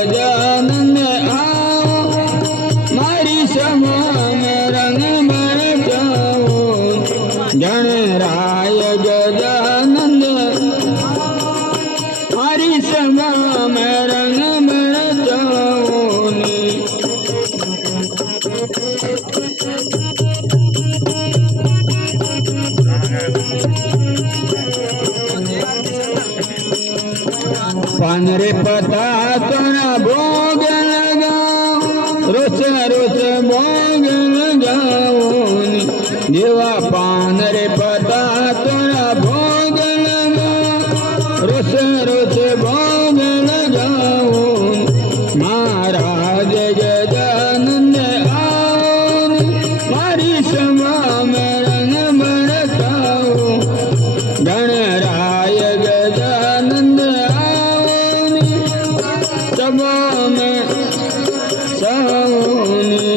गजानंद आओ मारी सभा में रंग बरसाओ गणराय गजानंद मारी सभा में रंग बरसाओ पानरे पता तोरा भोग लगाओ रोच रोच भोग लगाओ देवा पानरे पता तोरा भोग लगाओ रोच रोच भोग लगाओ महाराज गजानंद आओ मारी सभा में रंग बरसाओ गणराय गजानंद सभा में साओनी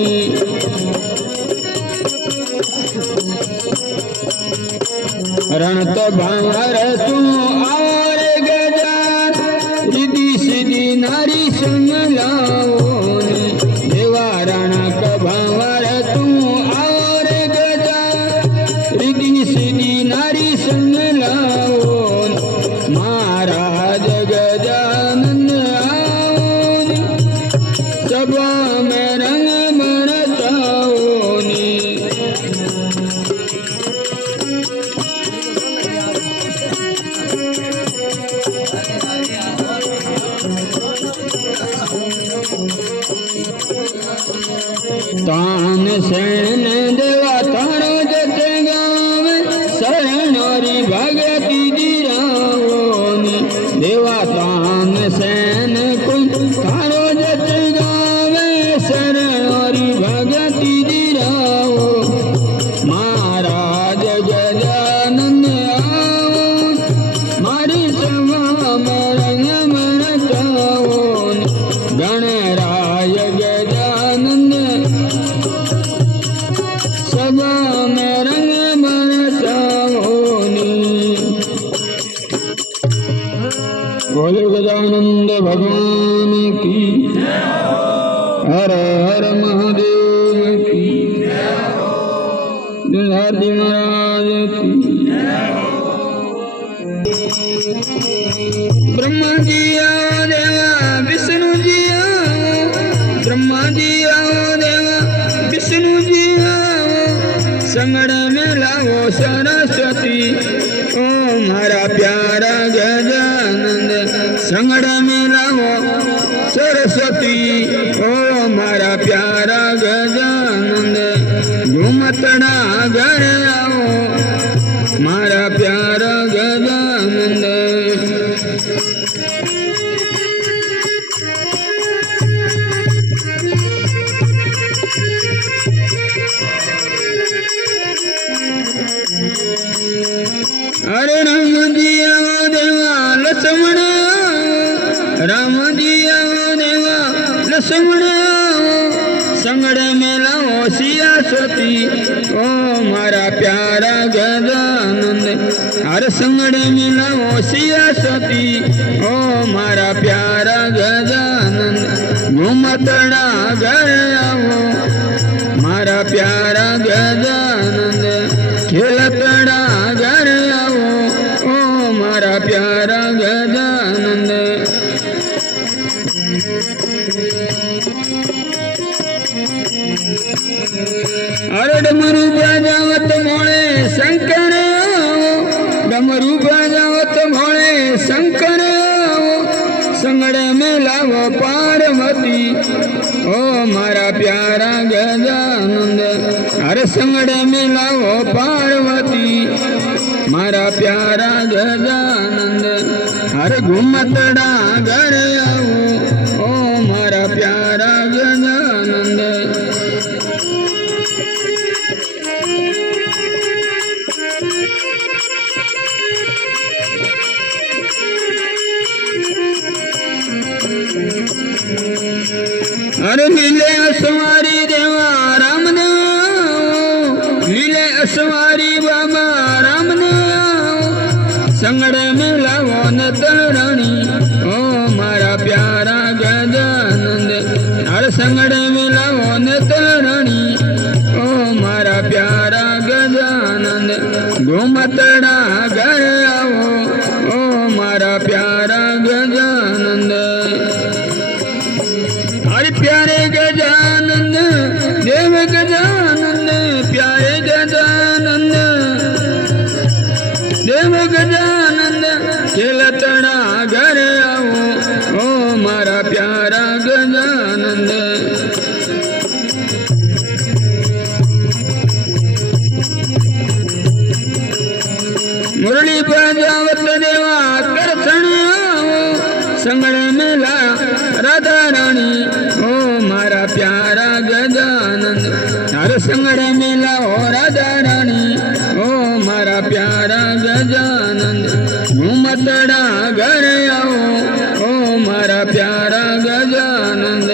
रणत भावर तू और गजान रिद्धि सिद्धि नारी संग लाओनी देवा रणक भावर तू और गजान रिद्धि सिद्धि नारी संग लाओ महाराज गजानंद सभा में रंग बरसाओनी तान सैन देवा तारो जत गावे शरणोरी भगति दिराओनी देवा तान सैन कोई तारो जत शरणोरी भगति दिराओ महाराज गजानंद आओ मारी सभा में रंग बरसाओ गणराय गजानंद सभा में रंग बरसाओनी बोलो गजानंद भगवान की हर हर महादेव की जय महाराज की ब्रह्मा जी आओ देवा विष्णु जी आओ ब्रह्मा जी आओ देवा विष्णु जी आओ संगड़ में लाओ सरस्वती ओ हमारा प्यारा गजानंद संगड़ में लाओ सरस्वती ओ हमारा प्यारा गजानंद घूमतड़ा घर आओ मारा प्यारा गजानंद अरे राम जी आओ देवा लक्ष्मण राम जी आओ देवा लक्ष्मण संगड़ में लाओ सियासती ओ मारा प्यारा गजानंद हर संगड़ में लाओ सियासती ओ मारा प्यारा गजानंद घूमतड़ा घर आओ मारा प्यारा गजानंद खेलतड़ा घर आओ ओ मारा प्यारा गजानंद अरे डमरू बजावत मोळे शंकर डमरू बजावत मोळे शंकर संगड़ में लाओ पार्वती ओ मारा प्यारा गजानंद अरे संगड़ में लाओ पार्वती मारा प्यारा गजानंद अरे घूमतड़ा घर आओ ओ मारा प्यारा गजानंद अरे लीले असवारी देवा रामदेव लीले असवारी बाबा रामदेव संगड़ में लाओ न तलरानी ओ मारा प्यारा गजा संगड़ मिलाओ ने तलरानी ओ मारा प्यारा गजानंद घूमतड़ा घर आओ ओ मारा प्यारा गजानंद अरे प्यारे गजानंद देव गजानंद प्यारे गजानंद देव गजानंद खेलतड़ा घर आओ ओ मारा प्यारा गजानंद मुरली बजावत देवा करसण आओ संगड़ मेला राधा रानी ओ मारा प्यारा गजानंद हर संगड़ मेला ओ राधा रानी ओ मारा प्यारा गजानंद घूमतड़ा घर आओ ओ मारा प्यारा गजानंद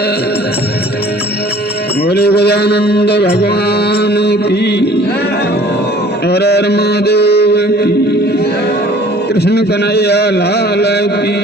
बोले गजानंद भगवान की हर हर महादेव की कृष्ण कन्हैया लाल की